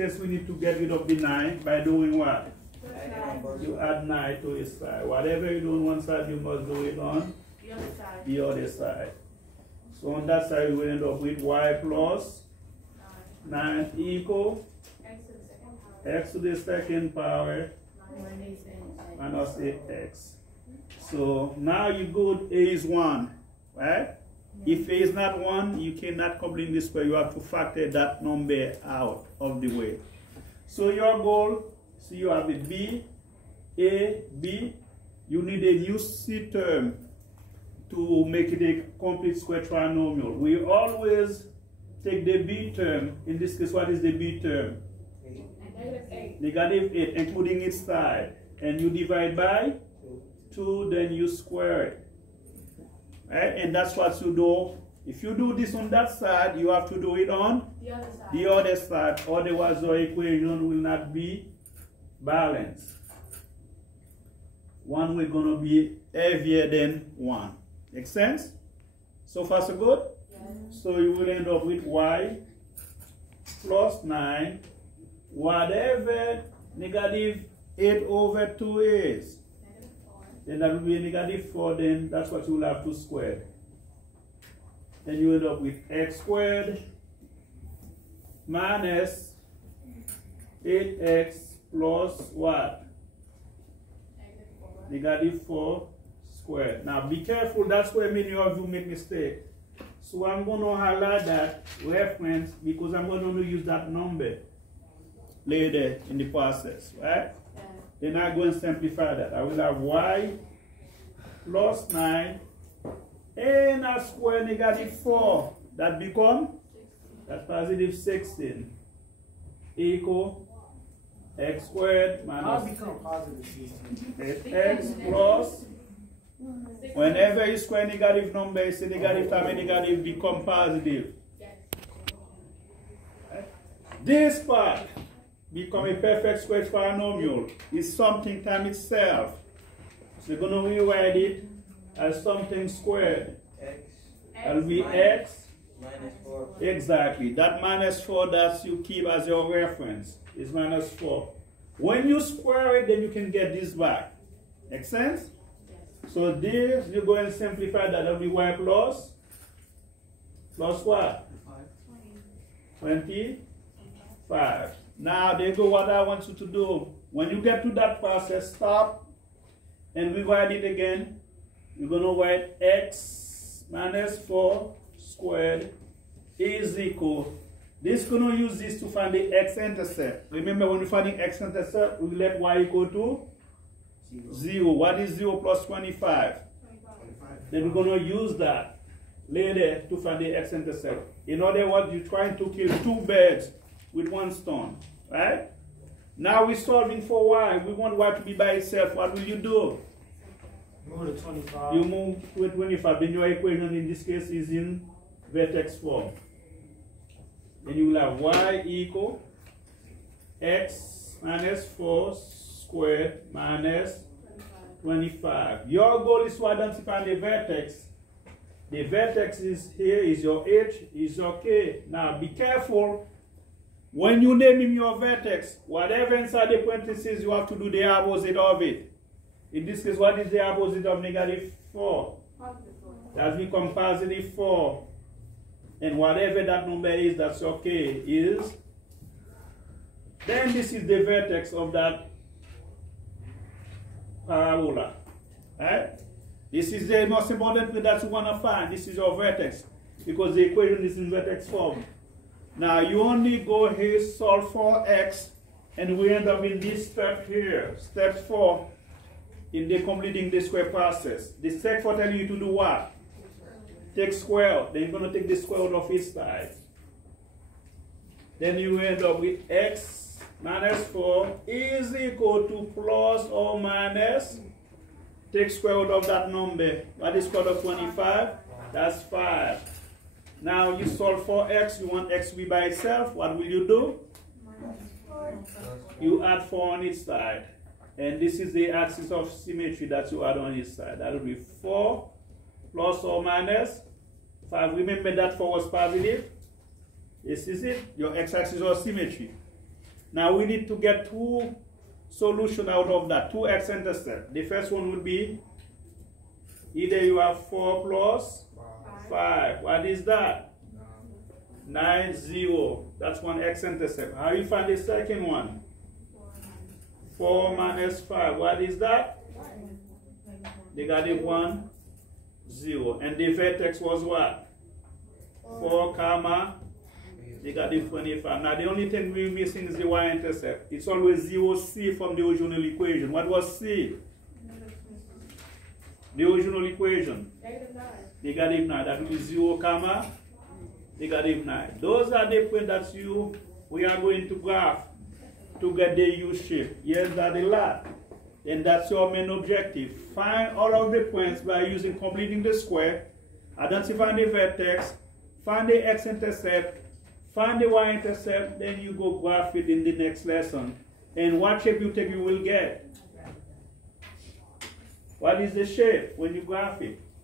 Yes, we need to get rid of the 9 by doing what? You add 9 to each side. Whatever you do on one side, you must do it on the other side. So on that side, we will end up with y plus 9 equal x to the second power minus 8x. So now you good, a is 1, right? If a is not 1, you cannot complete this square. You have to factor that number out of the way. So your goal, so you have a b, a, b. You need a new c term to make it a complete square trinomial. We always take the b term. In this case, what is the b term? Negative 8, including its side. And you divide by 2, then you square it. Right? And that's what you do. If you do this on that side, you have to do it on the other side. Otherwise, your equation will not be balanced. One will going to be heavier than 1. Make sense? So far, so good? Yes. So you will end up with y plus 9, whatever negative 8 over 2 is. Then that will be a negative 4, then that's what you will have to square. Then you end up with x squared minus 8x plus what? Negative 4 squared. Now be careful, that's where many of you make mistake. So I'm going to highlight that reference because I'm going to use that number later in the process, right? Then I go and simplify that. I will have y plus 9 and a square negative 4. That become that positive 16 equal x squared minus 8x plus. Whenever you square negative number, it's a negative time a negative become positive. Right? This part become a perfect square trinomial. Is something times itself. So you're going to rewrite it as something squared. That will be x minus 4. Exactly. That minus 4 that you keep as your reference is minus 4. When you square it, then you can get this back. Make sense? Yes. So this, you go and simplify that. That will be y plus what? 25. Now, there you go what I want you to do. When you get to that process, stop and rewrite it again. You're going to write x minus 4 squared is equal. This is going to use this to find the x-intercept. Remember, when you're finding x-intercept, we let y equal to 0. What is 0 plus 25? Then we're going to use that later to find the x-intercept. In other words, you're trying to kill 2 birds with 1 stone, right? Now we're solving for y. We want y to be by itself. What will you do? Move to 25. You move to 25. Then your equation in this case is in vertex form. Then you will have y equal x minus 4 squared minus 25. Your goal is to identify the vertex. The vertex is here, is your h, is your k. Now be careful. When you name him your vertex, whatever inside the parentheses, you have to do the opposite of it. In this case, what is the opposite of negative 4? That becomes positive 4. And whatever that number is, that's okay, is. Then this is the vertex of that parabola. Right? This is the most important thing that you want to find. This is your vertex. Because the equation is in vertex form. Now you only go here, solve for x, and we end up in this step here, step 4, in the completing the square process. The step 4 telling you to do what? Take square root. Then you're going to take the square root of each side. Then you end up with x minus 4 is equal to plus or minus. Take square root of that number. What is square root of 25? That's 5. Now you solve for x, you want x to be by itself. What will you do? You add 4 on each side. And this is the axis of symmetry that you add on each side. That will be 4 plus or minus 5. Remember that 4 was positive. This is it, your x-axis of symmetry. Now we need to get two solutions out of that, two x-intercepts. The first one would be either you have 4 plus 5. What is that? 9, 0. That's one x-intercept. How you find the second one? 4 minus 5. What is that? Negative 1, 0. And the vertex was what? 4, comma, negative 25. Now the only thing we're missing is the y-intercept. It's always 0c from the original equation. What was c? The original equation? Negative 9. That will be 0, comma, negative 9. Those are the points that we are going to graph to get the U shape. Yes, that's a lot. And that's your main objective. Find all of the points by completing the square, identify the vertex, find the x-intercept, find the y-intercept, then you go graph it in the next lesson. And what shape you take, you will get. What is the shape when you graph it?